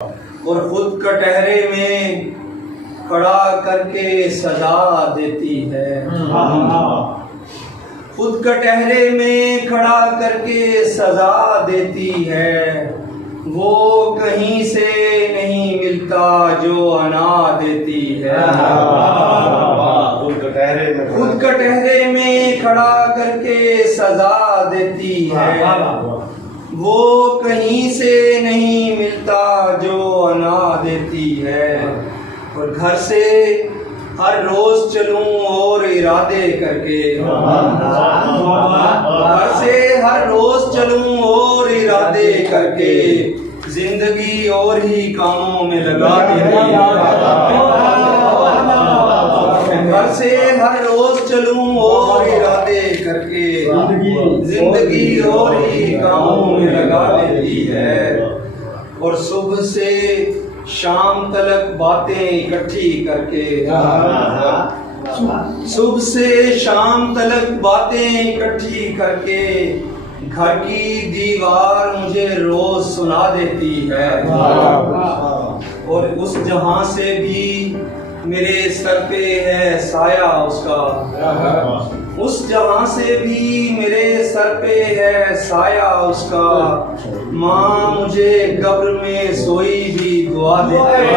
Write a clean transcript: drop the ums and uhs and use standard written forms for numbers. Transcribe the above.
اور خود کٹہرے میں کھڑا کر کے سزا دیتی ہے، خود کٹہرے میں کھڑا کر کے سزا دیتی ہے، وہ کہیں سے نہیں ملتا جو انا دیتی ہے، خود کٹہرے میں کھڑا کر کے سزا دیتی ہے، وہ کہیں سے نہیں ملتا جو انا دیتی ہے، اور گھر سے ہر روز چلوں اور ارادے کر کے، گھر سے ہر روز چلوں اور ارادے کر کے زندگی اور ہی کاموں میں لگا دیتی ہے، گھر سے ہر روز چلوں اور ارادے کر کے زندگی اور ہی کاموں میں لگا دیتی ہے، اور صبح سے شام تلک باتیں اکٹھی کر کے، صبح سے شام تلک باتیں اکٹھی کر کے گھر کی دیوار مجھے روز سنا دیتی ہے، اور اس جہاں سے بھی میرے سر پہ ہے سایہ اس کا، اس جہاں سے بھی میرے سر پہ ہے سایہ اس کا، ماں مجھے قبر میں سوئی بھی دعا دیتی ہے۔